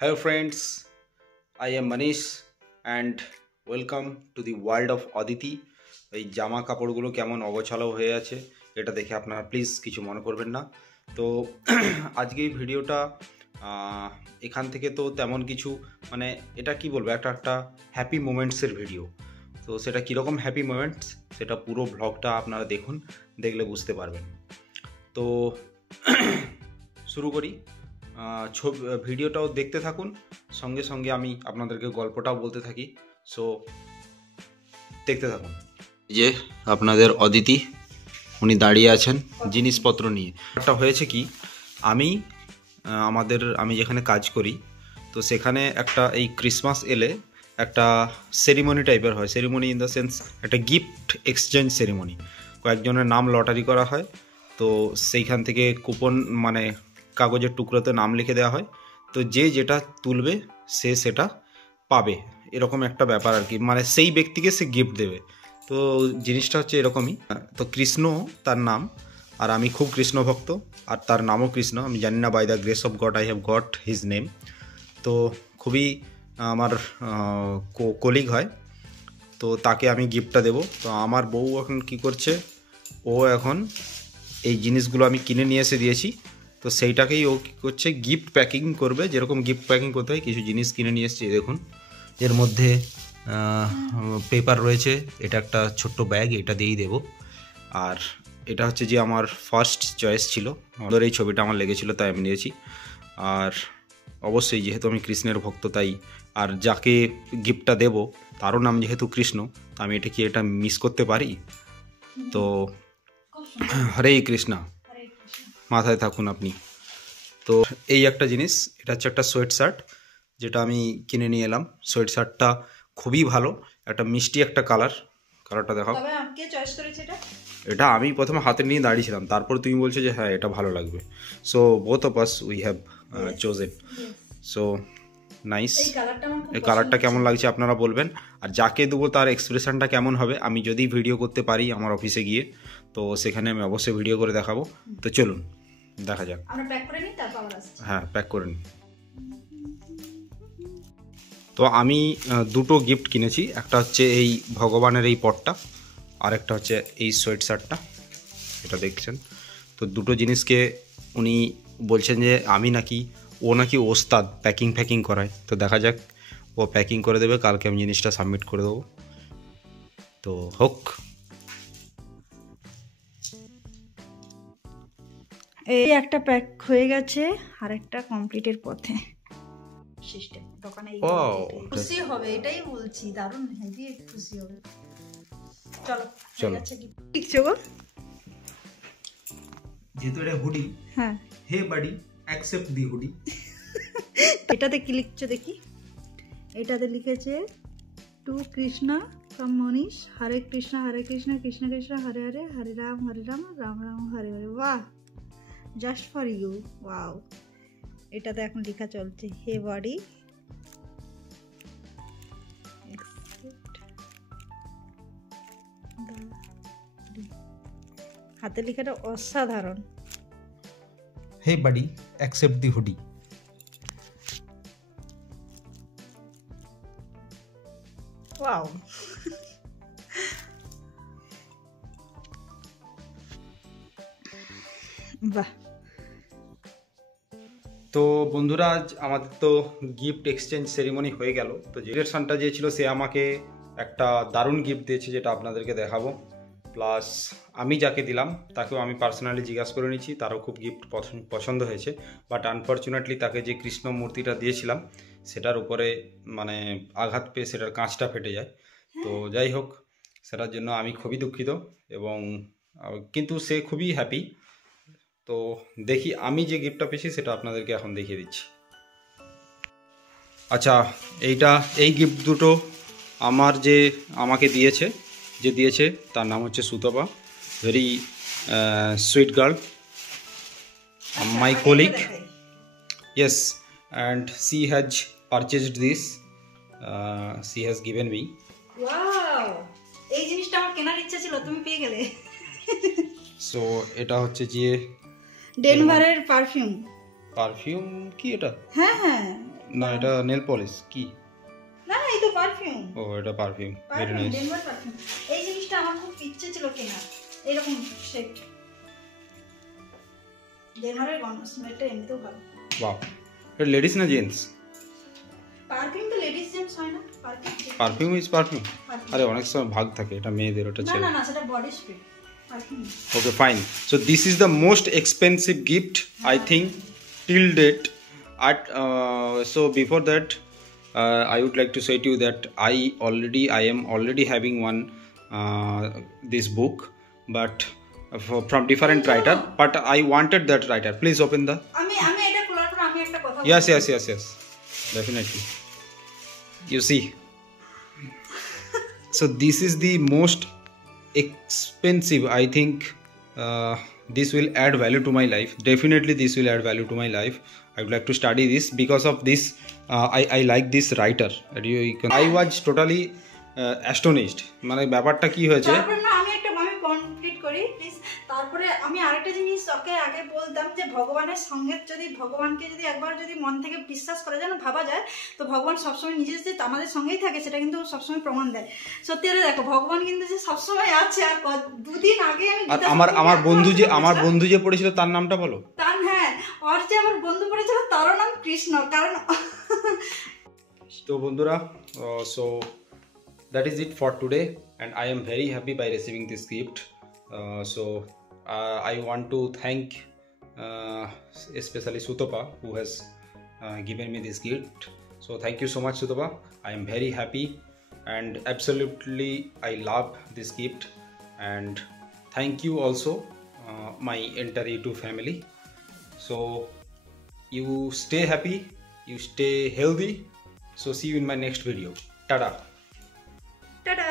Hello friends, I am Manish and welcome to the world of Aditi. এই জামা কাপড়গুলো কেমন অগোছালো হয়ে আছে এটা দেখে আপনারা প্লিজ কিছু মনে করবেন না। তো আজকে এই ভিডিওটা এখান থেকে তো তেমন কিছু মানে এটা কি বলবো একটা হ্যাপি মোমেন্টসের ভিডিও। তো সেটা কীরকম হ্যাপি মোমেন্টস সেটা পুরো ব্লগটা আপনারা দেখুন, দেখলে বুঝতে পারবেন। তো শুরু করি, ভিডিওটাও দেখতে থাকুন, সঙ্গে সঙ্গে আমি আপনাদেরকে গল্পটাও বলতে থাকি। সো দেখতে থাকুন। যে আপনাদের অদিতি উনি দাঁড়িয়ে আছেন জিনিসপত্র নিয়ে। একটা হয়েছে কি, আমি যেখানে কাজ করি তো সেখানে একটা এই ক্রিসমাস এলে একটা সেরিমনি টাইপের হয়। সেরিমনি ইন দ্য সেন্স একটা গিফট এক্সচেঞ্জ সেরিমনি। কয়েকজনের নাম লটারি করা হয়, তো সেইখান থেকে কুপন মানে কাগজের টুকরোতে নাম লিখে দেওয়া হয়, তো যে যেটা তুলবে সে সেটা পাবে, এরকম একটা ব্যাপার আর কি। মানে সেই ব্যক্তিকে সে গিফট দেবে। তো জিনিসটা হচ্ছে এরকমই। তো কৃষ্ণ তার নাম, আর আমি খুব কৃষ্ণ ভক্ত, আর তার নামও কৃষ্ণ। আমি জানি না, by the grace of God I have got his name. তো খুবই আমার কলিগ হয়, তো তাকে আমি গিফটটা দেব। তো আমার বউ এখন কি করছে, ও এখন এই জিনিসগুলো আমি কিনে নিয়ে এসে দিয়েছি, তো সেইটাকেই ও কী করছে গিফট প্যাকিং করবে। যেরকম গিফট প্যাকিং করতে হয়, কিছু জিনিস কিনে নিয়ে এসেছি। দেখুন, এর মধ্যে পেপার রয়েছে, এটা একটা ছোট্ট ব্যাগ, এটা দিয়েই দেবো। আর এটা হচ্ছে যে আমার ফার্স্ট চয়েস ছিল, আমাদের এই ছবিটা আমার লেগেছিলো তাই আমি নিয়েছি। আর অবশ্যই যেহেতু আমি কৃষ্ণের ভক্ত তাই, আর যাকে গিফটটা দেব তারও নাম যেহেতু কৃষ্ণ, তো আমি এটা মিস করতে পারি? তো হরে কৃষ্ণা, মাথায় থাকুন আপনি। তো এই একটা জিনিস, এটা হচ্ছে একটা সোয়েট শার্ট যেটা আমি কিনে নিয়ে এলাম। সোয়েট শার্টটা খুবই ভালো, একটা মিষ্টি একটা কালারটা দেখাও। এটা আমি প্রথমে হাতে নিয়ে দাঁড়িয়েছিলাম, তারপর তুমি বলছো যে হ্যাঁ এটা ভালো লাগবে। So both of us we have chosen. So nice. এই কালারটা কেমন লাগছে আপনারা বলবেন, আর যাকে দেবো তার এক্সপ্রেশনটা কেমন হবে। আমি যদি ভিডিও করতে পারি আমার অফিসে গিয়ে, তো সেখানে আমি অবশ্যই ভিডিও করে দেখাবো। তো চলুন দেখা যাক। হ্যাঁ, প্যাক করে নিই। তো আমি দুটো গিফট কিনেছি, একটা হচ্ছে এই ভগবানের এই পটটা, আর একটা হচ্ছে এই সোয়েট শার্টটা, এটা দেখছেন। তো দুটো জিনিসকে উনি বলছেন যে ও নাকি ওস্তাদ প্যাকিং করায়। তো দেখা যাক, ও প্যাকিং করে দেবে, কালকে আমি জিনিসটা সাবমিট করে দেবো। তো হোক। এই একটা প্যাক হয়ে গেছে, আর একটা কমপ্লিটের পথে। সিস্টেম দোকানে খুশি হবে, এটাই বলছি, দারুণ হেভি খুশি হবে। চলো ঠিক গো। যেহেতু এটা হুডি, হ্যাঁ, হে বাডি অ্যাকসেপ্ট দি হুডি। এটাতে কি লিখছো দেখি? এটাতে লিখেছে টু কৃষ্ণা ফ্রম মনীষ, হরে কৃষ্ণ কৃষ্ণ কৃষ্ণ হরে হরে, হরে রাম রাম রাম হরে হরে। বাহ, জাস্ট ফর ইউ। ওয়াও, এটাতে এখন লেখা চলছে হে বডি হাতে লেখাটা অসাধারণ। হে বাডি অ্যাকসেপ্ট দি হুডি। ওয়াও, বাহ। তো বন্ধুরা, আজ আমাদের তো গিফট এক্সচেঞ্জ সেরিমনি হয়ে গেল। তো যে রিলেশনটা যে ছিল সে আমাকে একটা দারুণ গিফট দিয়েছে, যেটা আপনাদেরকে দেখাবো। প্লাস আমি যাকে দিলাম তাকেও আমি পার্সোনালি জিজ্ঞাসা করে নিয়েছি, তারও খুব গিফট পছন্দ হয়েছে। বাট আনফর্চুনেটলি তাকে যে কৃষ্ণ মূর্তিটা দিয়েছিলাম সেটার উপরে মানে আঘাত পেয়ে সেটার কাঁচটা ফেটে যায়। তো যাই হোক, সেটার জন্য আমি খুবই দুঃখিত, এবং কিন্তু সে খুবই হ্যাপি। তো দেখি আমি যে গিফটটা পেয়েছি সেটা আপনাদেরকে এখন দেখিয়ে দিচ্ছি। আচ্ছা, এই গিফট দুটো আমাকে দিয়েছে তার নাম হচ্ছে Sutapa, very sweet girl, my colleague. Yes, and she has purchased this, she has given me. Wow, এই জিনিসটা আমার কেনার ইচ্ছা ছিল, তুমি পেয়ে গেলে। সো এটা হচ্ছে যে ডেনভারের পারফিউম কি এটা? হ্যাঁ, না এটা নেল পলিশ কি? না না এই তো পারফিউম। ও এটা perfume, very perfume nice. Denver perfume. এই জিনিসটা আমার খুব ইচ্ছে ছিল কেনার, এরকম সেট। ডেনভারের গন্ধ স্মেলটা এমনিতেও ভালো। ওয়াও, এটা লেডিস না জেন্টস? পারফিউম তো লেডিস জেন্টস হয় না, পারফিউম ইজ পারফিউম। আরে অনেক সময় ভাগ থাকে, এটা মেয়েদের, ওটা না ছেলে। না না সেটা body spray, perfume. Okay, fine. So this is the most expensive gift I think till date. So before that, I would like to say to you that I am already having one this book, but from different writer. But I wanted that writer. Please open the. আমি এটা খোলার পর আমি একটা কথা Yes, definitely. You see. So this is the most expensive. I think this will add value to my life. Definitely this will add value to my life. I would like to study this. Because of this, I like this writer. I was totally astonished. মানে ব্যাপারটা কি হয়েছে, তারপরে না আমি complete করি please. তারপরে আমি আরেকটা জিনিস ওকে আগে বলতাম যে ভগবানের সঙ্গে যদি, ভগবানকে যদি একবার যদি মন থেকে বিশ্বাস করা যায় না, ভাবা যায়, তো ভগবান সবসময় নিজে যে আমাদের সঙ্গেই থাকে সেটা কিন্তু সবসময় প্রমাণ দেয়। সত্যি করে দেখো ভগবান কিন্তু যে সবসময় আছে। আর দুদিন আগে আমি আমার বন্ধু যে পড়েছিল তার নামটা বলো। তার, হ্যাঁ, ওর যে আমার বন্ধু পড়েছিল তারও নাম কৃষ্ণ। কারণ তো বন্ধুরা, so that is it for today, and I am very happy by receiving this gift. So I want to thank especially Sutopa who has given me this gift. So thank you so much, Sutopa. I am very happy and absolutely I love this gift, and thank you also my entire YouTube family. So you stay happy, you stay healthy. So see you in my next video. Tada. Ta-da!